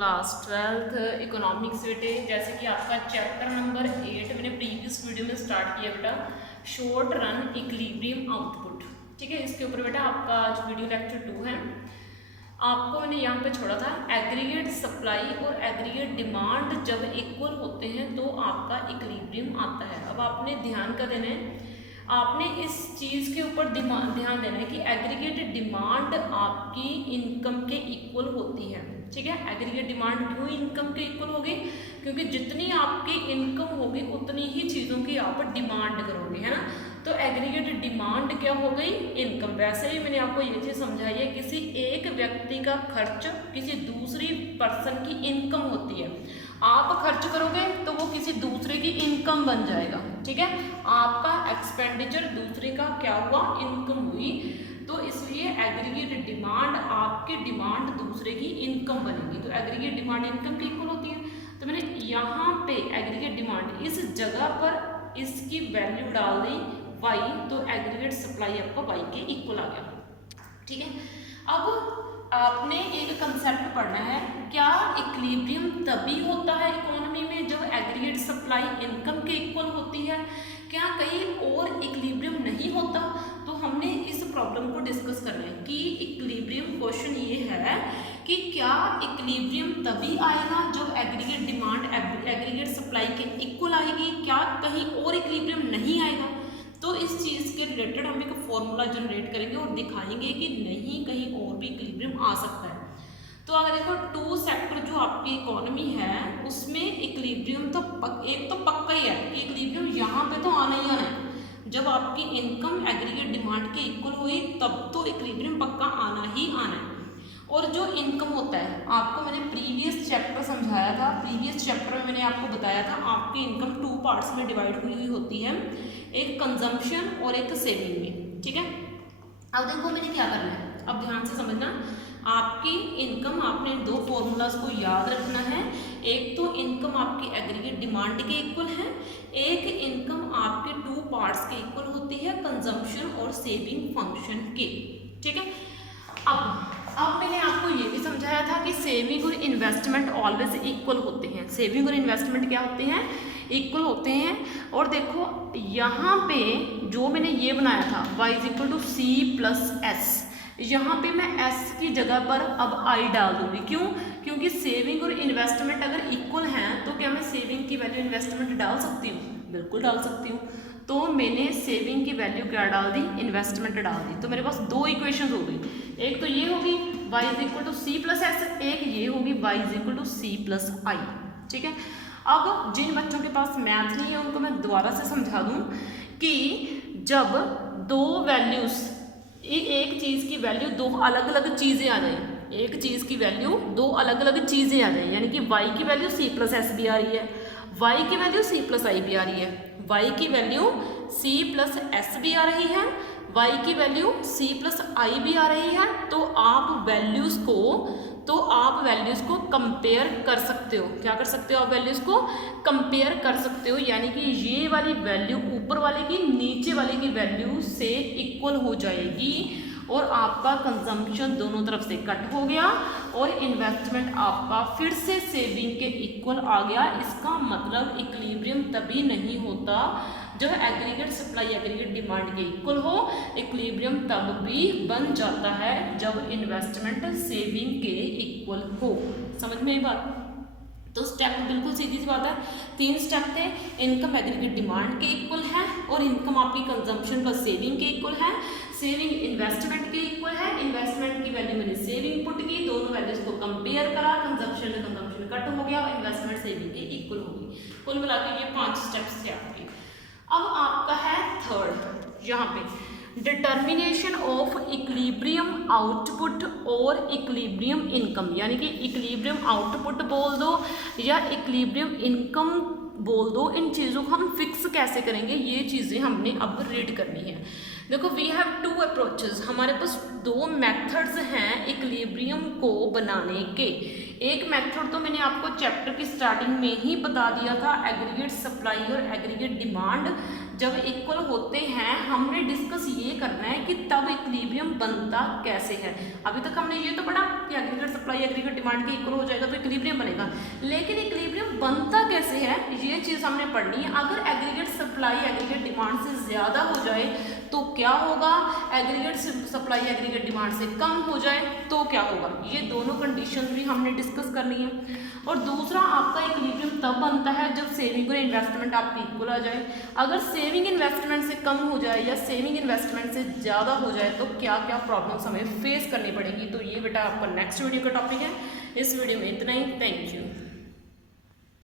Class 12th economics बेटे। जैसे कि आपका चैप्टर नंबर 8 मैंने प्रीवियस वीडियो में स्टार्ट किया बेटा, शॉर्ट रन इक्विलिब्रियम आउटपुट। ठीक है, इसके ऊपर बेटा आपका आज वीडियो लेक्चर 2 है। आपको मैंने यहाँ पे छोड़ा था एग्रीगेट सप्लाई और एग्रीगेट डिमांड जब इक्वल होते हैं तो आपका इक्विलिब्रियम आता है। अब आपने ध्यान का देना है, आपने इस चीज़ के ऊपर ध्यान देना है कि एग्रीगेट डिमांड आपकी इनकम के इक्वल होती है। ठीक है, एग्रीगेट डिमांड क्यों इनकम के इक्वल होगी? क्योंकि जितनी आपकी इनकम होगी उतनी ही चीज़ों की आप डिमांड करोगे, है ना। तो एग्रीगेट डिमांड क्या हो गई? इनकम। वैसे ही मैंने आपको ये चीज़ समझाई है, किसी एक व्यक्ति का खर्च किसी दूसरी पर्सन की इनकम होती है। आप खर्च करोगे तो वो किसी दूसरे की इनकम बन जाएगा। ठीक है, आपका एक्सपेंडिचर दूसरे का क्या हुआ? इनकम हुई। तो इसलिए एग्रीगेट डिमांड आपकी डिमांड दूसरे की इनकम बनेगी। तो एग्रीगेट डिमांड इनकम की इक्वल होती है। तो मैंने यहाँ पे एग्रीगेट डिमांड इस जगह पर इसकी वैल्यू डाल दी y, तो एग्रीगेट सप्लाई आपका y के इक्वल आ गया। ठीक है, अब आपने एक कंसेप्ट पढ़ना है, क्या इक्विलिब्रियम तभी होता है इकोनॉमी में जब एग्रीगेट सप्लाई इनकम के इक्वल होती है? क्या कहीं और इक्विलिब्रियम नहीं होता? तो हमने इस प्रॉब्लम को डिस्कस करना है कि इक्विलिब्रियम क्वेश्चन ये है कि क्या इक्विलिब्रियम तभी आएगा जब एग्रीगेट डिमांड एग्रीगेट सप्लाई के इक्वल आएगी? क्या कहीं और इक्विलिब्रियम नहीं आएगा? तो इस चीज़ के रिलेटेड हम एक फॉर्मूला जनरेट करेंगे और दिखाएंगे कि नहीं, कहीं और भी इक्विलिब्रियम आ सकता है। तो अगर देखो टू सेक्टर जो आपकी इकोनॉमी है उसमें इक्विलिब्रियम तो एक तो पक्का ही है कि इक्विलिब्रियम यहाँ पे तो आना ही आना है। जब आपकी इनकम एग्रीगेट डिमांड के इक्वल हुई तब तो इक्विलिब्रियम पक्का आना ही आना है। और जो इनकम होता है, आपको मैंने प्रीवियस चैप्टर समझाया था, प्रीवियस चैप्टर में मैंने आपको बताया था आपकी इनकम 2 पार्ट्स में डिवाइड हुई होती है, एक कंजम्पशन और एक सेविंग में। ठीक है, अब देखो मैंने क्या करना है, अब ध्यान से समझना। आपकी इनकम, आपने 2 फॉर्मूलाज को याद रखना है। एक तो इनकम आपकी एग्रीगेट डिमांड के इक्वल है, एक इनकम आपके 2 पार्ट्स के इक्वल होती है, कंजम्पशन और सेविंग फंक्शन के। ठीक है, अब मैंने आपको ये भी समझाया था कि सेविंग और इन्वेस्टमेंट ऑलवेज इक्वल होते हैं। सेविंग और इन्वेस्टमेंट क्या होते हैं? इक्वल होते हैं। और देखो यहाँ पे जो मैंने ये बनाया था y = c+s, यहाँ पे मैं s की जगह पर अब i डाल दूंगी। क्यों? क्योंकि सेविंग और इन्वेस्टमेंट अगर इक्वल हैं तो क्या मैं सेविंग की वैल्यू इन्वेस्टमेंट डाल सकती हूँ? बिल्कुल डाल सकती हूँ। तो मैंने सेविंग की वैल्यू क्या डाल दी? इन्वेस्टमेंट डाल दी। तो मेरे पास 2 इक्वेशन हो गई, एक तो ये होगी y = c+s, एक ये होगी y = c+i। ठीक है, अब जिन बच्चों के पास मैथ नहीं है उनको मैं दोबारा से समझा दूं कि जब 2 वैल्यूज, एक चीज़ की वैल्यू 2 अलग अलग चीज़ें आ जाए, एक चीज़ की वैल्यू 2 अलग अलग चीज़ें आ जाए, यानी कि y की वैल्यू c+s भी आ रही है, y की वैल्यू c+i भी आ रही है, y की वैल्यू c+s भी आ रही है, y की वैल्यू c+i भी आ रही है, तो आप वैल्यूज़ को कंपेयर कर सकते हो। क्या कर सकते हो? आप वैल्यूज़ को कंपेयर कर सकते हो, यानी कि ये वाली वैल्यू ऊपर वाले की नीचे वाले की वैल्यू से इक्वल हो जाएगी और आपका कंजम्पशन दोनों तरफ से कट हो गया और इन्वेस्टमेंट आपका फिर से सेविंग के इक्वल आ गया। इसका मतलब इक्विलिब्रियम तभी नहीं होता जब एग्रीगेट सप्लाई एग्रीगेट डिमांड के इक्वल हो, इक्विलिब्रियम तब भी बन जाता है जब इन्वेस्टमेंट सेविंग के इक्वल हो। समझ में आई बात? तो स्टेप बिल्कुल सीधी सी बात है, 3 स्टेप थे। इनकम एग्रीगेट डिमांड के इक्वल है और इनकम आपकी कंजम्पशन पर सेविंग के इक्वल है, सेविंग इन्वेस्टमेंट के इक्वल है, इन्वेस्टमेंट की वैल्यू मैंने सेविंग पुट की, दोनों वैल्यूज को कंपेयर करा, कंजम्पशन में कंजम्पशन कट हो गया और इन्वेस्टमेंट सेविंग के इक्वल होगी। कुल मिला के ये 5 स्टेप्स थे आपके। अब आपका है थर्ड, यहाँ पे डिटर्मिनेशन ऑफ इक्विलिब्रियम आउटपुट और इक्विलिब्रियम इनकम, यानी कि इक्विलिब्रियम आउटपुट बोल दो या इक्विलिब्रियम इनकम बोल दो। इन चीज़ों को हम फिक्स कैसे करेंगे, ये चीज़ें हमने अब रीड करनी है। देखो वी हैव 2 अप्रोचेस, हमारे पास 2 मेथड्स हैं इक्विलिब्रियम को बनाने के। एक मेथड तो मैंने आपको चैप्टर की स्टार्टिंग में ही बता दिया था, एग्रीगेट सप्लाई और एग्रीगेट डिमांड जब इक्वल होते हैं हमने डिस्कस ये करना है कि तब इक्विलिब्रियम बनता कैसे है। अभी तक हमने ये तो पढ़ा कि एग्रीगेट सप्लाई एग्रीगेट डिमांड के इक्वल हो जाएगा तो इक्विलिब्रियम बनेगा, लेकिन इक्विलिब्रियम बनता कैसे है ये चीज़ हमने पढ़नी है। अगर एग्रीगेट सप्लाई एग्रीगेट डिमांड से ज़्यादा हो जाए तो क्या होगा, एग्रीगेट सप्लाई एग्रीगेट डिमांड से कम हो जाए तो क्या होगा, ये दोनों कंडीशन भी हमने डिस्कस करनी है। और दूसरा आपका इक्विलिब्रियम तब बनता है जब सेविंग और इन्वेस्टमेंट आपकी इक्वल आ जाए। अगर सेविंग इन्वेस्टमेंट से कम हो जाए या सेविंग इन्वेस्टमेंट से ज़्यादा हो जाए तो क्या क्या प्रॉब्लम्स हमें फेस करनी पड़ेगी, तो ये बेटा आपका नेक्स्ट वीडियो का टॉपिक है। इस वीडियो में इतना ही, थैंक यू।